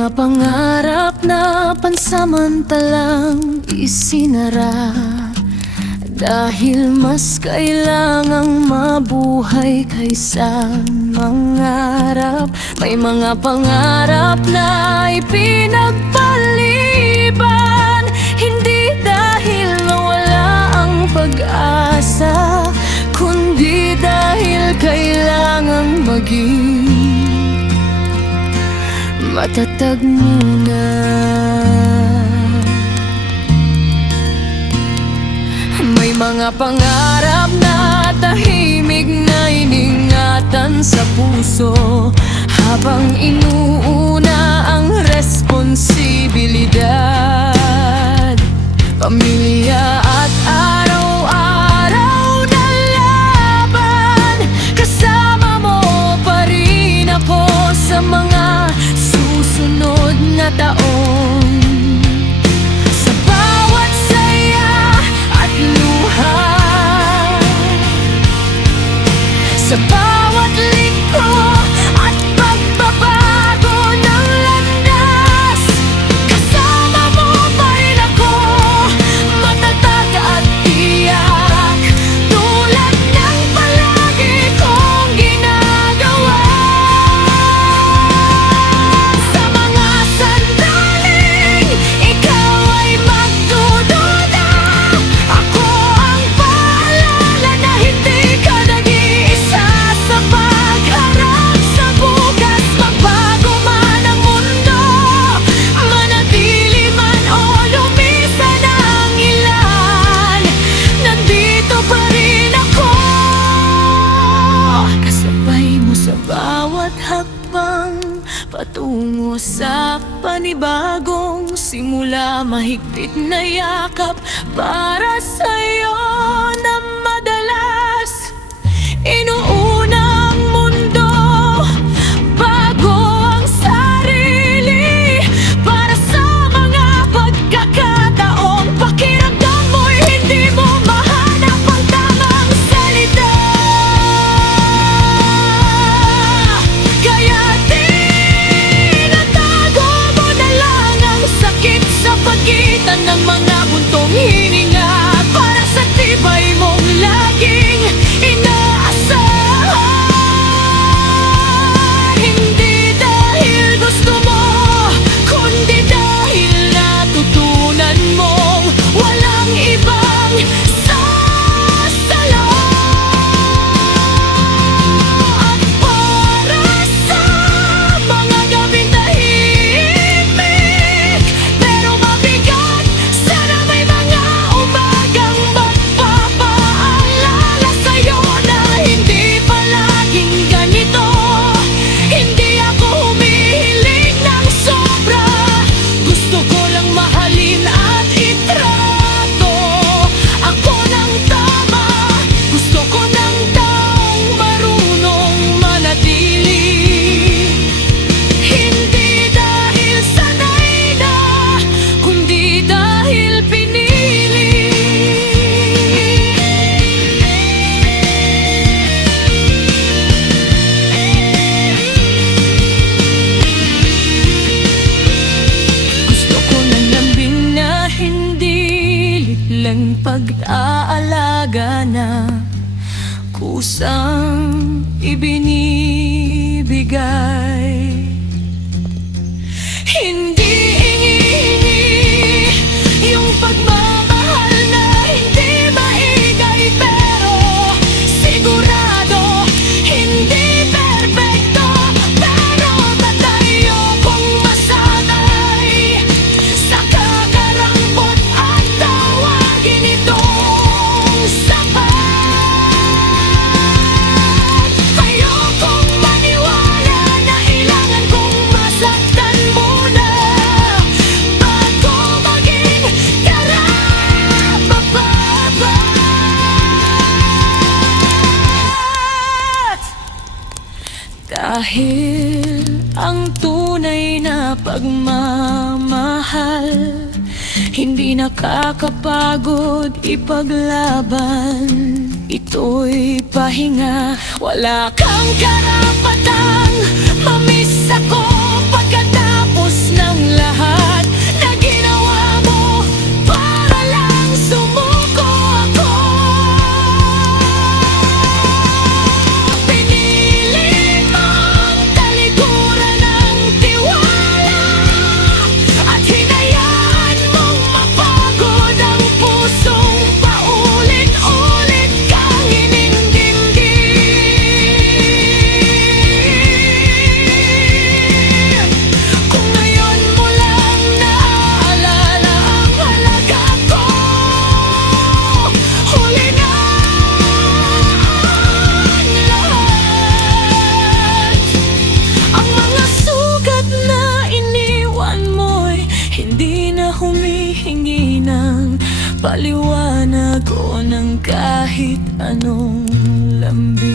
mga pangarap na pansamantalang isinara, dahil mas kailangang mabuhay kaysa mangarap. May mga pangarap na ipinagpaliban, hindi dahil nawala ang pag-asa, kundi dahil kailangang maging matatag muna. May mga pangarap na tahimik na iningatan sa puso, habang inuuna ang responsibilidad, pamilya at araw-araw na laban. Kasama mo pa rin ako sa mga susunod na taon, sa bawat saya at luha, sa bawat linggo at pagbabago ng landas. Kasama mo pa rin ako, matatag at tiyak, tulad ng palagi kong ginagawa. Sa mga sandaling ikaw ay magdududa, ako ang paalala na hindi ka nag-iisa sa pagharap sa bukas. Magbago man ang mundo, manatili man o lumisan ang ilan, nandito pa rin ako, kasabay mo sa bawat hakbang patungo sa panibagong simula. Mahigpit na yakap para sa'yo na madalas inuuna ang mundo bago ang sarili. Para sa mga pagkakataong pakiramdam mo'y hindi mo mahanap ang tamang salita, kaya tinatago mo na lang ang sakit sa pagitan ng mga buntong hininga, para sa tibay mong laging inaasahan. Hindi dahil gusto mo, kundi dahil natutunan mong walang ibang sasalo. At para sa mga gabing tahimik pero mabigat, sana may mga umagang magpapaalala sa'yo na hindi palaging ganito. Hindi ako humihiling ng sobra, gusto ko lang mahalin at itrato ako ng tama. Gusto ko ng taong marunong manatili, hindi dahil sanay na, kundi dahil pinili. Gusto ko ng lambing na hindi litlang pag-aalaga na kusang ibinibigay. Hindi hingi yung pagmamahal na hindi maigay, pero sigurado hindi perfecto. Pero tatayo kung masanay sa kakarampot at tawagin itong sapat. Ayokong maniwala na ilangan kong masaktan muna bago maging karapat. Dahil ang tunay na pagmamahal hindi nakakapagod ipaglaban. Ito'y pahinga, wala kang karapatang mamiss ako pagkatapos na humihingi ng paliwanag o ng kahit anong lambing.